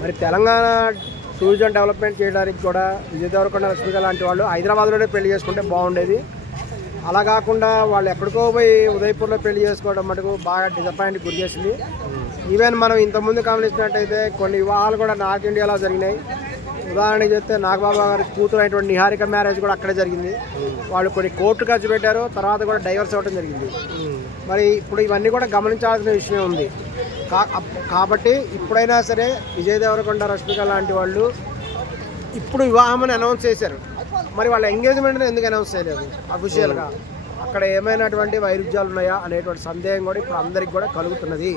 మరి Telangana tourism development చేయడానికి కూడా విజయ్ దేవరకొండ రష్మిక లాంటి వాళ్ళు హైదరాబాద్లోనే పెళ్లి చేసుకుంటే బాగుండేది. అలా కాకుండా వాళ్ళు ఎక్కడికో పోయి ఉదయపూర్లో పెళ్లి చేసుకోవడం మటుకు బాగా డిసప్పాయింట్ గురి చేసింది. ఈవెన్ మనం ఇంతకుముందు గమనించినట్టయితే కొన్ని వివాహాలు కూడా నార్త్ ఇండియాలో జరిగినాయి. ఉదాహరణకి చెప్తే నాగబాబా గారి కూతురు అయినటువంటి నిహారిక మ్యారేజ్ కూడా అక్కడే జరిగింది. వాళ్ళు కొన్ని కోట్లు ఖర్చు పెట్టారు, తర్వాత కూడా డైవర్స్ అవ్వడం జరిగింది. మరి ఇప్పుడు ఇవన్నీ కూడా గమనించాల్సిన విషయం ఉంది. కాబట్టి ఇప్పుడైనా సరే విజయ్ దేవరకొండ రష్మిక లాంటి వాళ్ళు ఇప్పుడు వివాహం అని అనౌన్స్ చేశారు. మరి వాళ్ళ ఎంగేజ్మెంట్ని ఎందుకు అనౌన్స్ చేయలేదు అఫీషియల్గా? అక్కడ ఏమైనటువంటి వైరుధ్యాలు ఉన్నాయా అనేటువంటి సందేహం కూడా ఇప్పుడు అందరికి కూడా కలుగుతున్నది.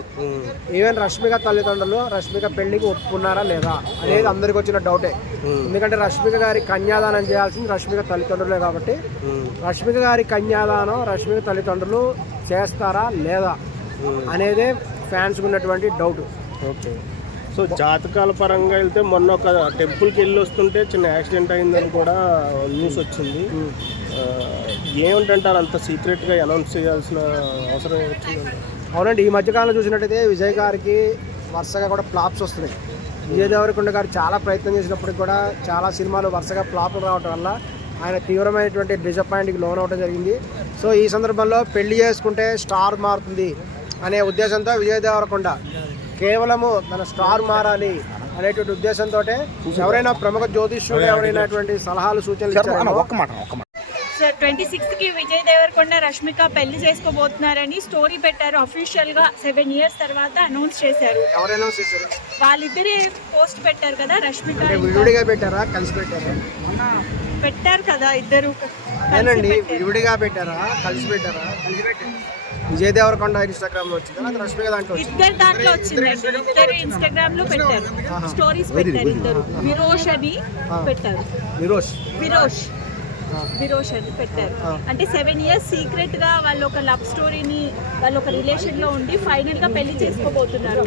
ఈవెన్ రష్మిక తల్లిదండ్రులు రష్మిక పెళ్లికి ఒప్పుకున్నారా లేదా అనేది అందరికి వచ్చిన డౌటే. ఎందుకంటే రష్మిక గారి కన్యాదానం చేయాల్సింది రష్మిక తల్లిదండ్రులే కాబట్టి రష్మిక గారి కన్యాదానం రష్మిక తల్లిదండ్రులు చేస్తారా లేదా అనేదే ఫ్యాన్స్కి ఉన్నటువంటి డౌట్. ఓకే, సో జాతకాల పరంగా వెళ్తే మొన్న ఒక టెంపుల్కి వెళ్ళి వస్తుంటే చిన్న యాక్సిడెంట్ అయిందని కూడా న్యూస్ వచ్చింది. ఏమిటంటారు అంత సీక్రెట్గా అనౌన్స్ చేయాల్సిన అవసరం వచ్చిందండి? అవునండి, ఈ మధ్యకాలంలో చూసినట్టయితే విజయ్ గారికి వరుసగా కూడా ఫ్లాప్స్ వస్తున్నాయి. విజయ్ దేవరకొండ గారు చాలా ప్రయత్నం చేసినప్పటికి కూడా చాలా సినిమాలు వరుసగా ఫ్లాప్లు రావడం వల్ల ఆయన తీవ్రమైనటువంటి డిసప్పాయింట్కి లోన్ అవ్వడం జరిగింది. సో ఈ సందర్భంలో పెళ్లి చేసుకుంటే స్టార్ మారుతుంది అనే ఉద్దేశంతో విజయ్ దేవరకొండ కేవలము తన స్టార్ మారాలి అనేటువంటి ఉద్దేశంతో ఎవరైనా ప్రముఖ జ్యోతిష్యుడు ఎవరైనటువంటి సలహాలు సూచనలు ఇచ్చారు. సో 26కి విజయ్ దేవరకొండ రష్మిక పెళ్లి చేసుకోబోతున్నారని స్టోరీ పెట్టారు. అఫీషియల్ గా 7 years తర్వాత అనౌన్స్ చేశారు. ఎవరు అనౌన్స్ చేశారు? వాళ్ళిద్దరే పోస్ట్ పెట్టారు కదా, రష్మిక విడివిడిగా పెట్టారా కలిసి పెట్టారా? పెట్టారు కదా ఇద్దరు. అదేనండి, విడివిడిగా పెట్టారా కలిసి పెట్టారా? విజయ్ దేవరకొండ ఇన్స్టాగ్రామ్ లో వచ్చిందా లేదా రష్మిక దాంట్లో? ఇద్దరు దాంట్లో వచ్చిందండి. ఇద్దరు ఇన్స్టాగ్రామ్ లో పెట్టారు, స్టోరీస్ పెట్టారు. ఇద్దరు విరోష్ అని పెట్టారు. విరోష్ అని పెట్టారు. అంటే 7 years సీక్రెట్ గా వాళ్ళు ఒక లవ్ స్టోరీని వాళ్ళు ఒక రిలేషన్ లో ఉండి ఫైనల్ గా పెళ్లి చేసుకోబోతున్నారు.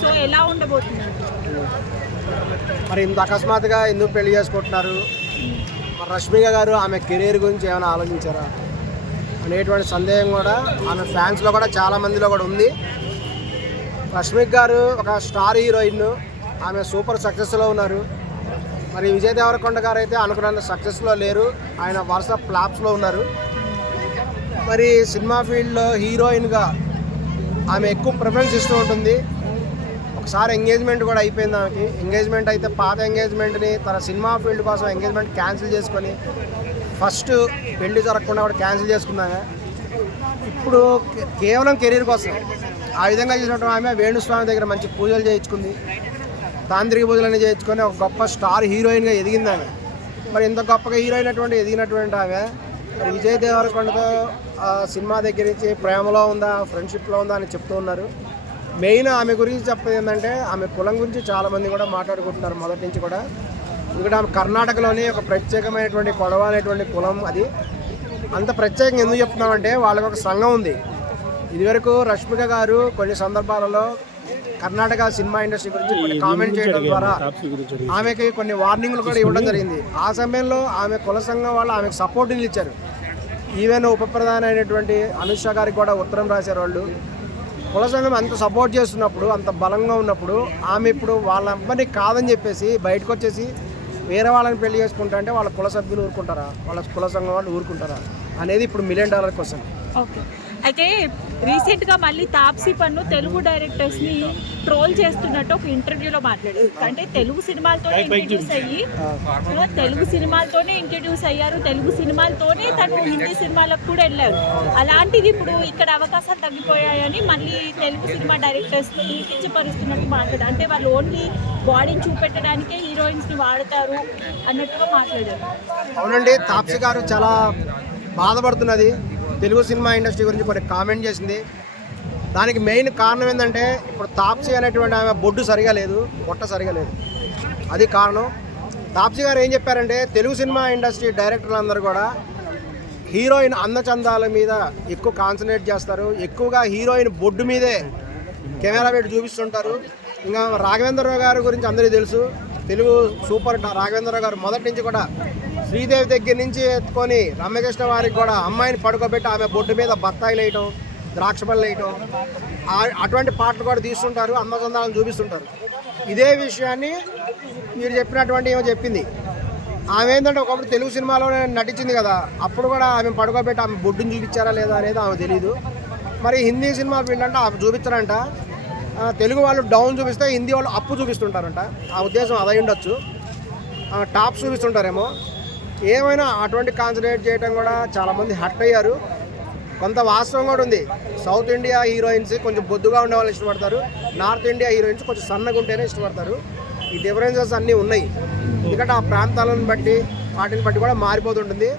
సో ఎలా ఉండబోతున్నారు మరి ఇంత అకస్మాత్తుగా ఎందుకు పెళ్లి చేసుకుంటున్నారు? మరి రష్మిక గారు ఆమె కెరీర్ గురించి ఏమైనా ఆలోచించారా అనేటువంటి సందేహం కూడా ఆమె ఫ్యాన్స్లో కూడా చాలా మందిలో కూడా ఉంది. రష్మిక గారు ఒక స్టార్ హీరోయిన్, ఆమె సూపర్ సక్సెస్లో ఉన్నారు. మరి విజయ్ దేవరకొండ గారు అయితే అనుకున్నంత సక్సెస్లో లేరు, ఆయన వరుస ఫ్లాప్స్లో ఉన్నారు. మరి సినిమా ఫీల్డ్లో హీరోయిన్గా ఆమె ఎక్కువ ప్రిఫరెన్స్ ఇస్తూ ఉంటుంది. ఒకసారి ఎంగేజ్మెంట్ కూడా అయిపోయింది ఆమెకి. ఎంగేజ్మెంట్ అయితే పాత ఎంగేజ్మెంట్ని తన సినిమా ఫీల్డ్ కోసం ఎంగేజ్మెంట్ క్యాన్సిల్ చేసుకొని ఫస్ట్ పెళ్లి జరగకుండా కూడా క్యాన్సిల్ చేసుకున్నాగా ఇప్పుడు కేవలం కెరీర్ కోసం ఆ విధంగా చేసినట్టు ఆమె వేణుస్వామి దగ్గర మంచి పూజలు చేయించుకుంది, తాంత్రిక పూజలన్నీ చేయించుకొని ఒక గొప్ప స్టార్ హీరోయిన్గా ఎదిగింది ఆమె. మరి ఇంత గొప్పగా హీరోయిన్ ఎదిగినటువంటి ఆమె మరి విజయ్ దేవరకొండతో సినిమా దగ్గర నుంచి ప్రేమలో ఉందా ఫ్రెండ్షిప్లో ఉందా అని చెప్తూ ఉన్నారు. మెయిన్ ఆమె గురించి చెప్పేది ఏంటంటే ఆమె కులం గురించి చాలామంది కూడా మాట్లాడుకుంటున్నారు మొదటి నుంచి కూడా. ఎందుకంటే ఆమె కర్ణాటకలోని ఒక ప్రత్యేకమైనటువంటి కొడవ అనేటువంటి కులం. అది అంత ప్రత్యేకంగా ఎందుకు చెప్తున్నామంటే వాళ్ళకి ఒక సంఘం ఉంది. ఇదివరకు రష్మిక గారు కొన్ని సందర్భాలలో కర్ణాటక సినిమా ఇండస్ట్రీ గురించి కొన్ని కామెంట్ చేయడం ద్వారా ఆమెకి కొన్ని వార్నింగ్లు కూడా ఇవ్వడం జరిగింది. ఆ సమయంలో ఆమె కుల సంఘం వాళ్ళు ఆమెకు సపోర్ట్ ఇచ్చారు. ఈవెన్ ఉప ప్రధాని అయినటువంటి అమిత్ షా గారికి కూడా ఉత్తరం రాశారు. వాళ్ళు కుల సంఘం అంత సపోర్ట్ చేస్తున్నప్పుడు, అంత బలంగా ఉన్నప్పుడు ఆమె ఇప్పుడు వాళ్ళ అబ్బాయిని కాదని చెప్పేసి బయటకు వచ్చేసి వేరే వాళ్ళని పెళ్లి చేసుకుంటా అంటే వాళ్ళ కుల సభ్యులు ఊరుకుంటారా, వాళ్ళ కుల సంఘం వాళ్ళు ఊరుకుంటారా అనేది ఇప్పుడు $1 million క్వశ్చన్. ఓకే, అయితే రీసెంట్గా మళ్ళీ తాప్సీ పన్ను తెలుగు డైరెక్టర్స్ని ట్రోల్ చేస్తున్నట్టు ఒక ఇంటర్వ్యూలో మాట్లాడారు. అంటే తెలుగు సినిమాలతోనే ఇంట్రడ్యూస్ అయ్యారు, తెలుగు సినిమాలతోనే తను హిందీ సినిమాలకు కూడా వెళ్ళారు. అలాంటిది ఇప్పుడు ఇక్కడ అవకాశాలు తగ్గిపోయాయని మళ్ళీ తెలుగు సినిమా డైరెక్టర్స్ని కించపరుస్తున్నట్టు మాట్లాడారు. అంటే వాళ్ళు ఓన్లీ బాడీని చూపెట్టడానికే హీరోయిన్స్ని వాడతారు అన్నట్టుగా మాట్లాడారు. అవునండి, తాప్సీ గారు చాలా బాధపడుతున్నది. తెలుగు సినిమా ఇండస్ట్రీ గురించి కొన్ని కామెంట్ చేసింది. దానికి మెయిన్ కారణం ఏంటంటే ఇప్పుడు తాప్సీ అనేటువంటి ఆమె బొడ్డు సరిగా లేదు, పొట్ట సరిగా లేదు, అది కారణం. తాప్సీ గారు ఏం చెప్పారంటే తెలుగు సినిమా ఇండస్ట్రీ డైరెక్టర్లు అందరూ కూడా హీరోయిన్ అందచందాల మీద ఎక్కువ కాన్సన్ట్రేట్ చేస్తారు, ఎక్కువగా హీరోయిన్ బొడ్డు మీదే కెమెరా పెట్టి చూపిస్తుంటారు. ఇంకా రాఘవేంద్రరావు గారి గురించి అందరికీ తెలుసు, తెలుగు సూపర్ రాఘవేంద్రరావు గారు మొదటి నుంచి కూడా శ్రీదేవి దగ్గర నుంచి ఎత్తుకొని రమ్యకృష్ణ వారికి కూడా అమ్మాయిని పడుకోబెట్టి ఆమె బొడ్డు మీద బత్తాయిలు వేయటం, ద్రాక్ష పళ్ళు వేయటం, అటువంటి పాటలు కూడా తీస్తుంటారు, అందచందాలను చూపిస్తుంటారు. ఇదే విషయాన్ని మీరు చెప్పినటువంటి ఏమో చెప్పింది. ఆమె ఏంటంటే ఒకప్పుడు తెలుగు సినిమాలో నటించింది కదా, అప్పుడు కూడా ఆమె పడుకోబెట్టి ఆమె బొడ్డుని చూపించారా లేదా అనేది ఆమె తెలియదు. మరి హిందీ సినిమా వీళ్ళంటే ఆమె చూపించారంట, తెలుగు వాళ్ళు డౌన్ చూపిస్తే హిందీ వాళ్ళు అప్పు చూపిస్తుంటారంట. ఆ ఉద్దేశం అదై ఉండొచ్చు, టాప్స్ చూపిస్తుంటారేమో. ఏమైనా అటువంటి కాన్సన్ట్రేట్ చేయడం కూడా చాలామంది హర్ట్ అయ్యారు. కొంత వాస్తవం కూడా ఉంది. సౌత్ ఇండియా హీరోయిన్స్ కొంచెం బొద్దుగా ఉండే వాళ్ళు ఇష్టపడతారు, నార్త్ ఇండియా హీరోయిన్స్ కొంచెం సన్నగా ఉంటేనే ఇష్టపడతారు. ఈ డిఫరెన్సెస్ అన్నీ ఉన్నాయి. ఎందుకంటే ఆ ప్రాంతాలను బట్టి వాటిని బట్టి కూడా మారిపోతుంటుంది.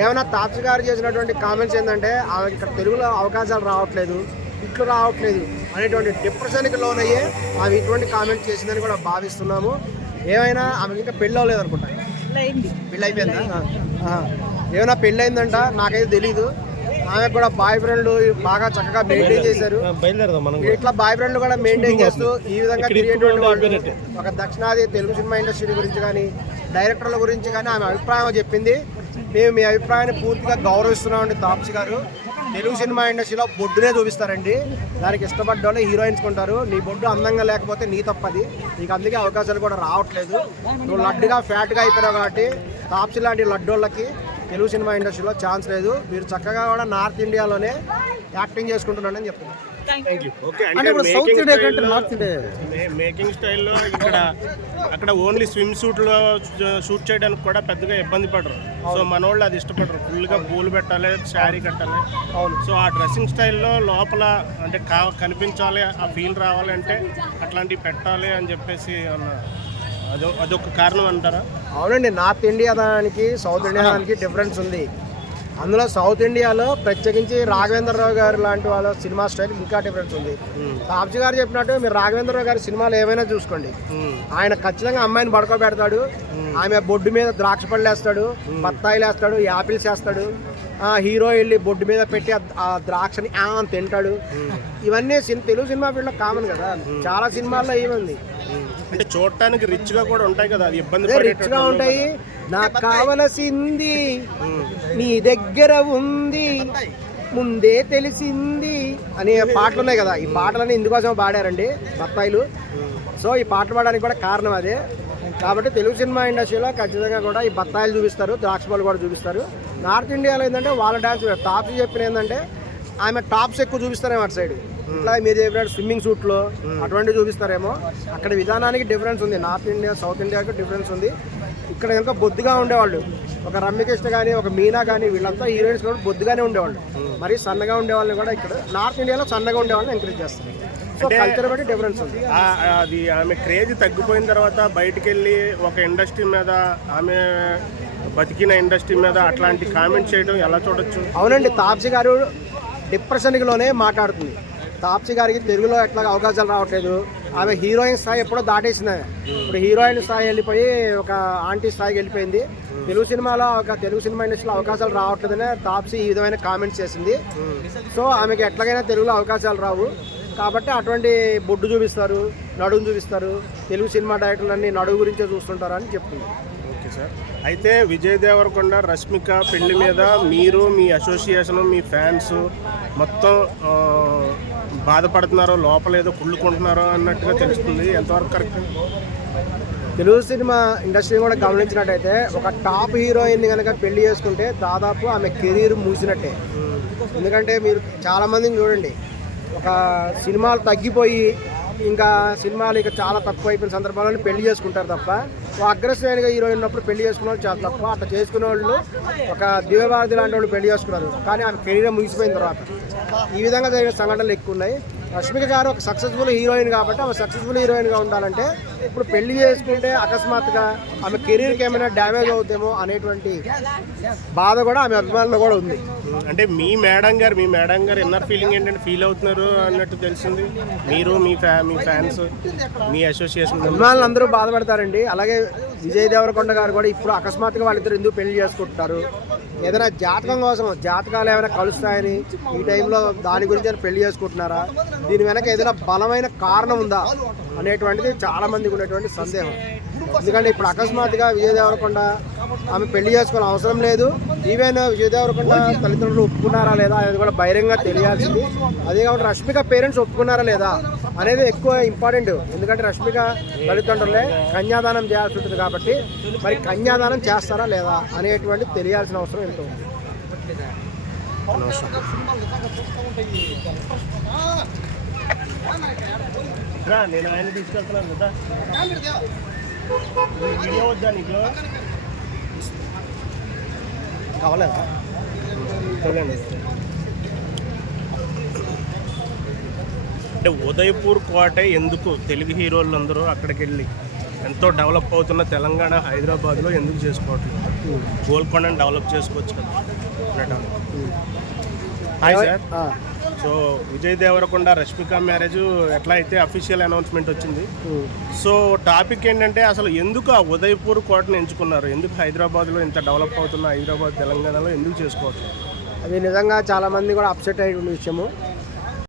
ఏమైనా తాప్సి గారు చేసినటువంటి కామెంట్స్ ఏంటంటే ఇక్కడ తెలుగులో అవకాశాలు రావట్లేదు, ఇట్లు రావట్లేదు అనేటువంటి డిప్రెషన్కి లోనయ్యే ఆమె ఇటువంటి కామెంట్స్ చేసిందని కూడా భావిస్తున్నాము. ఏమైనా ఆమెకి ఇంకా పెళ్ళి అవ్వలేదు అనుకుంటా. పెళ్ళి అయిపోయిందా? ఏమైనా పెళ్ళి అయిందంట, నాకైతే తెలీదు. ఆమెకు కూడా బాయ్ ఫ్రెండ్ బాగా చక్కగా మెయింటైన్ చేశారు. ఇట్లా బాయ్ ఫ్రెండ్ కూడా మెయింటైన్ చేస్తూ ఈ విధంగా తిరిగేటువంటి వాళ్ళు ఒక దక్షిణాది తెలుగు సినిమా ఇండస్ట్రీ గురించి కానీ డైరెక్టర్ల గురించి కానీ ఆమె అభిప్రాయం చెప్పింది. మేము మీ అభిప్రాయాన్ని పూర్తిగా గౌరవిస్తున్నామండి. తాప్సి గారు తెలుగు సినిమా ఇండస్ట్రీలో బొడ్డునే చూపిస్తారండి, దానికి ఇష్టపడ్డ వాళ్ళు హీరోయిన్స్ కొంటారు. నీ బొడ్డు అందంగా లేకపోతే నీ తప్పది, నీకు అందుకే అవకాశాలు కూడా రావట్లేదు. నువ్వు లడ్డుగా ఫ్యాట్గా అయిపోయావు కాబట్టి తాప్సి లాంటి లడ్డోళ్ళకి తెలుగు సినిమా ఇండస్ట్రీలో ఛాన్స్ లేదు. మీరు చక్కగా కూడా నార్త్ ఇండియాలోనే యాక్టింగ్ చేసుకుంటున్నానని చెప్తున్నాను. మేకింగ్ స్టైల్లో ఇక్కడ అక్కడ ఓన్లీ స్విమ్ సూట్లో షూట్ చేయడానికి కూడా పెద్దగా ఇబ్బంది పడరు. సో మన వాళ్ళు అది ఇష్టపడరు, ఫుల్గా పూలు పెట్టాలి, శారీ కట్టాలి. అవును. సో ఆ డ్రెస్సింగ్ స్టైల్లో లోపల అంటే కనిపించాలి, ఆ ఫీల్ రావాలి అంటే అట్లాంటివి పెట్టాలి అని చెప్పేసి అదొక కారణం అంటారా? అవునండి, నార్త్ ఇండియా దానికి సౌత్ ఇండియా దానికి డిఫరెన్స్ ఉంది. అందులో సౌత్ ఇండియాలో ప్రత్యేకించి రాఘవేంద్రరావు గారు లాంటి వాళ్ళ సినిమా స్టైల్ ఇంకా డిఫరెన్స్ ఉంది. తాప్సి గారు చెప్పినట్టు మీరు రాఘవేంద్రరావు గారి సినిమాలు ఏమైనా చూసుకోండి, ఆయన ఖచ్చితంగా అమ్మాయిని పడుకోబెడతాడు, ఆమె బొడ్డు మీద ద్రాక్ష పళ్ళు వేస్తాడు, బత్తాయిలు వేస్తాడు, యాపిల్స్ వేస్తాడు, హీరో వెళ్ళి బొడ్డు మీద పెట్టి ఆ ద్రాక్షని తింటాడు. ఇవన్నీ తెలుగు సినిమా ఫీల్డ్లో కామన్ కదా, చాలా సినిమాల్లో ఏముంది అంటే చూడటానికి రిచ్ గా కూడా ఉంటాయి కదా, అది ఇబ్బంది రిచ్ గా ఉంటాయి. నాకు కావలసింది నీ దగ్గర ఉంది, ముందే తెలిసింది అనే పాటలు ఉన్నాయి కదా, ఈ పాటలన్నీ ఇందుకోసం పాడారండి బత్తాయిలు. సో ఈ పాటలు పాడడానికి కూడా కారణం అదే. కాబట్టి తెలుగు సినిమా ఇండస్ట్రీలో ఖచ్చితంగా కూడా ఈ బత్తాయిలు చూపిస్తారు, ద్రాక్ష పళ్ళు కూడా చూపిస్తారు. నార్త్ ఇండియాలో ఏంటంటే వాళ్ళ డాన్స్ టాప్స్ చెప్పిన ఏంటంటే ఆమె టాప్స్ ఎక్కువ చూపిస్తారేమో అటు సైడ్, ఇట్లా మీరు చెప్పినట్టు స్విమ్మింగ్ సూట్లో అటువంటివి చూపిస్తారేమో. అక్కడ విధానానికి డిఫరెన్స్ ఉంది, నార్త్ ఇండియా సౌత్ ఇండియాకి డిఫరెన్స్ ఉంది. ఇక్కడ కనుక బొద్దుగా ఉండేవాళ్ళు, ఒక రమ్యకృష్ణ కానీ ఒక మీనా కానీ వీళ్ళంతా హీరోయిన్స్ కూడా బొద్దుగానే ఉండేవాళ్ళు. మరి సన్నగా ఉండేవాళ్ళని కూడా ఇక్కడ నార్త్ ఇండియాలో సన్నగా ఉండేవాళ్ళని ఎంకరేజ్ చేస్తారు. సో కల్చర్ బట్టి డిఫరెన్స్ ఉంది. అది ఆమె క్రేజ్ తగ్గిపోయిన తర్వాత బయటికి వెళ్ళి ఒక ఇండస్ట్రీ మీద, ఆమె బతికిన ఇండస్ట్రీ మీద అట్లాంటి కామెంట్ చేయడం ఎలా చూడొచ్చు? అవునండి, తాప్సి గారు డిప్రెషన్లోనే మాట్లాడుతుంది. తాప్సి గారికి తెలుగులో ఎట్లా అవకాశాలు రావట్లేదు, ఆమె హీరోయిన్ స్థాయి ఎప్పుడో దాటేసింది. ఇప్పుడు హీరోయిన్ స్థాయి వెళ్ళిపోయి ఒక ఆంటీ స్థాయికి వెళ్ళిపోయింది. తెలుగు సినిమాలో తెలుగు సినిమా ఇండస్ట్రీలో అవకాశాలు రావట్లేదనే తాప్సి ఈ విధమైన కామెంట్స్ చేసింది. సో ఆమెకి ఎట్లాగైనా తెలుగులో అవకాశాలు రావు కాబట్టి అటువంటి బొడ్డు చూపిస్తారు, నడుము చూపిస్తారు. తెలుగు సినిమా డైరెక్టర్లన్నీ నడువు గురించే చూస్తుంటారు అని చెప్తుంది. Okay sir. అయితే విజయ్ దేవరకొండ రష్మిక పెళ్లి మీద మీరు, మీ అసోసియేషన్, మీ ఫ్యాన్స్ మొత్తం బాధపడుతున్నారో, లోపల ఏదో కుళ్ళుకుంటున్నారో అన్నట్టుగా తెలుస్తుంది. ఎంతవరకు కరెక్ట్? తెలుగు సినిమా ఇండస్ట్రీ కూడా గమనించినట్టయితే ఒక టాప్ హీరోయిన్ కనుక పెళ్లి చేసుకుంటే దాదాపు ఆమె కెరీర్ మూసినట్టే. ఎందుకంటే మీరు చాలామందిని చూడండి, ఒక సినిమాలు తగ్గిపోయి ఇంకా సినిమాలు ఇక చాలా తక్కువ అయిపోయిన సందర్భాలను పెళ్లి చేసుకుంటారు తప్ప, అగ్రెసివ్గా హీరోయిన్ ఉన్నప్పుడు పెళ్లి చేసుకున్న వాళ్ళు చాలా తక్కువ. అట్లా చేసుకునే వాళ్ళు ఒక దివ్యభారతి లాంటి వాళ్ళు పెళ్లి చేసుకున్నారు, కానీ ఆమె కెరీర్ ముగిసిపోయిన తర్వాత ఈ విధంగా జరిగిన సంఘటనలు ఎక్కువ ఉన్నాయి. రష్మిక గారు ఒక సక్సెస్ఫుల్ హీరోయిన్ కాబట్టి ఆమె సక్సెస్ఫుల్ హీరోయిన్గా ఉండాలంటే ఇప్పుడు పెళ్లి చేసుకుంటే అకస్మాత్తుగా ఆమె కెరీర్కి ఏమైనా డ్యామేజ్ అవుతామో అనేటువంటి బాధ కూడా ఆమె అభిమానులు కూడా ఉంది. అంటే మీ మేడం గారు ఇన్నర్ ఫీలింగ్ ఏంటంటే ఫీల్ అవుతున్నారు అన్నట్టు తెలిసింది. మీరు, మీ ఫ్యాన్స్, మీ అసోసియేషన్ అభిమానులు అందరూ బాధపడతారండి. అలాగే విజయ్ దేవరకొండ గారు కూడా ఇప్పుడు అకస్మాత్తుగా వాళ్ళిద్దరు ఎందుకు పెళ్లి చేసుకుంటున్నారు, ఏదైనా జాతకం కోసం, జాతకాలు ఏమైనా కలుస్తాయని ఈ టైంలో దాని గురించి పెళ్లి చేసుకుంటున్నారా, దీని వెనక ఏదైనా బలమైన కారణం ఉందా అనేటువంటిది చాలా మందికి ఉన్నటువంటి సందేహం. ఎందుకంటే ఇప్పుడు అకస్మాత్తుగా విజయ్ దేవరకొండ ఆమె పెళ్లి చేసుకోవాల్సిన అవసరం లేదు. ఈవెన్ విజయ్ దేవరకొండ తల్లిదండ్రులు ఒప్పుకున్నారా లేదా అనేది కూడా బహిరంగంగా తెలియాల్సింది. అదే కాబట్టి రష్మిక పేరెంట్స్ ఒప్పుకున్నారా లేదా అనేది ఎక్కువ ఇంపార్టెంట్. ఎందుకంటే రష్మిక తల్లిదండ్రులే కన్యాదానం చేయాల్సి ఉంటుంది కాబట్టి మరి కన్యాదానం చేస్తారా లేదా అనేటువంటి తెలియాల్సిన అవసరం ఎంతో ఉంది. నేను ఆయన తీసుకెళ్తున్నాను కదా, వీడియో వద్దా నీకు? కావాలేదా? చూడండి, అంటే ఉదయపూర్ కోట ఎందుకు తెలుగు హీరోలు అందరూ అక్కడికి వెళ్ళి ఎంతో డెవలప్ అవుతున్న తెలంగాణ హైదరాబాద్లో ఎందుకు చేసుకోవట్లేదు? గోల్కొండని డెవలప్ చేసుకోవచ్చు కదా. Hi sir. So Vijay Devarakonda Rashmika marriage ఎట్లా అయితే అఫీషియల్ అనౌన్స్మెంట్ వచ్చింది. సో టాపిక్ ఏంటంటే అసలు ఎందుకు ఆ ఉదయపూర్ కోటను ఎంచుకున్నారు? ఎందుకు హైదరాబాద్లో ఇంత డెవలప్ అవుతున్న హైదరాబాద్ తెలంగాణలో ఎందుకు చేసుకోవట్లేదు? అది నిజంగా చాలామంది కూడా అప్సెట్ అయ్యే విషయము.